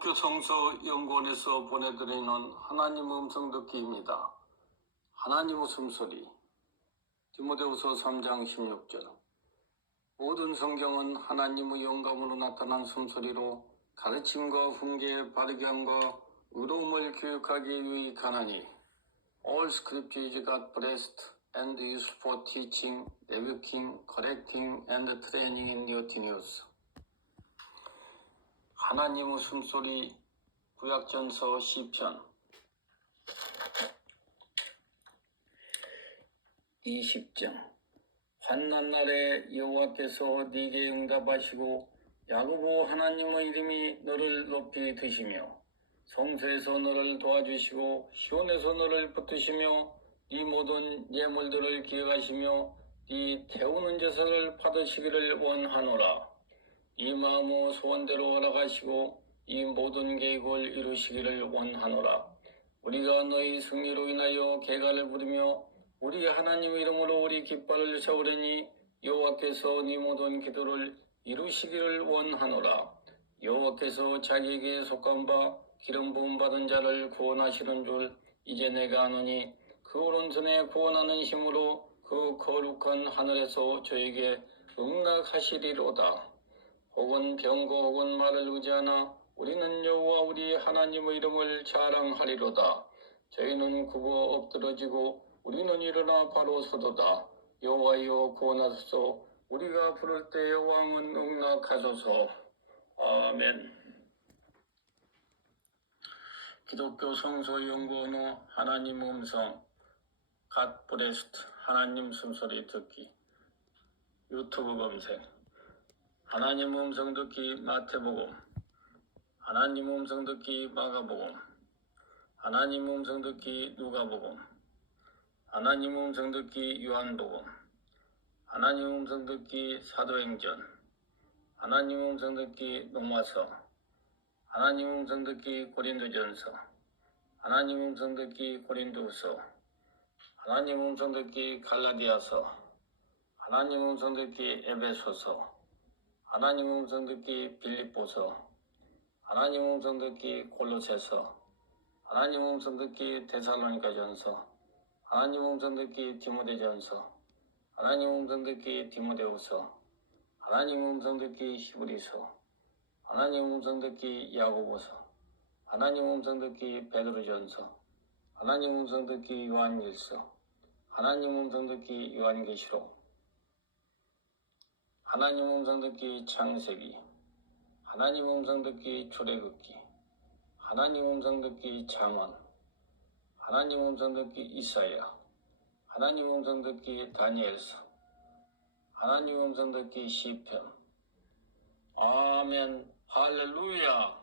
기독교 성서 연구원에서 보내드리는 하나님 음성 듣기입니다. 하나님 웃음소리 디모데후서 3장 16절 모든 성경은 하나님의 영감으로 나타난 숨소리로 가르침과 훈계, 바르게 함과 의로움을 교육하기 유익하나니 All scripture is God blessed and useful for teaching, rebuking, correcting, and training in righteousness. 하나님 웃음소리 구약전서 시편. 20장. 환난 날에 여호와께서 네게 응답하시고 야고보 하나님의 이름이 너를 높이 드시며 성소에서 너를 도와주시고 시온에서 너를 붙드시며 네 모든 예물들을 기억하시며 네 태우는 제사를 받으시기를 원하노라 이 마음의 소원대로 허락하시고 이 모든 계획을 이루시기를 원하노라. 우리가 너희 승리로 인하여 개가를 부르며 우리 하나님 이름으로 우리 깃발을 세우려니 여호와께서 네 모든 기도를 이루시기를 원하노라. 여호와께서 자기에게 속한 바 기름 부음 받은 자를 구원하시는 줄 이제 내가 아노니 그 오른손에 구원하는 힘으로 그 거룩한 하늘에서 저에게 응낙하시리로다. 혹은 병거 혹은 말을 의지하나 우리는 여호와 우리 하나님의 이름을 자랑하리로다. 저희는 굽어 엎드러지고 우리는 일어나 바로 서도다. 여호와여 구원하소서. 우리가 부를 때의 왕은 응낙하소서. 아멘. 기독교 성서 연구원의 하나님 음성 갓 브레스트 하나님 숨소리 듣기 유튜브 검색 하나님 음성 듣기 마태복음 하나님 음성 듣기 마가복음 하나님 음성 듣기 누가복음 하나님 음성 듣기 요한복음 하나님 음성 듣기 사도행전 하나님 음성 듣기 로마서 하나님 음성 듣기 고린도전서 하나님 음성 듣기 고린도후서 하나님 음성 듣기 갈라디아서 하나님 음성 듣기 에베소서 하나님 음성 듣기 빌립보서 하나님 음성 듣기 골로새서 하나님 음성 듣기 데살로니가전서 하나님 음성 듣기 디모데전서 하나님 음성 듣기 디모데후서 하나님 음성 듣기 히브리서 하나님 음성 듣기 야고보서 하나님 음성 듣기 베드로전서 하나님 음성 듣기 요한일서 하나님 음성 듣기 요한계시록 하나님 음성 듣기 창세기 하나님 음성 듣기 출애굽기 하나님 음성 듣기 잠언 하나님 음성 듣기 이사야 하나님 음성 듣기 다니엘서 하나님 음성 듣기 시편. 아멘. 할렐루야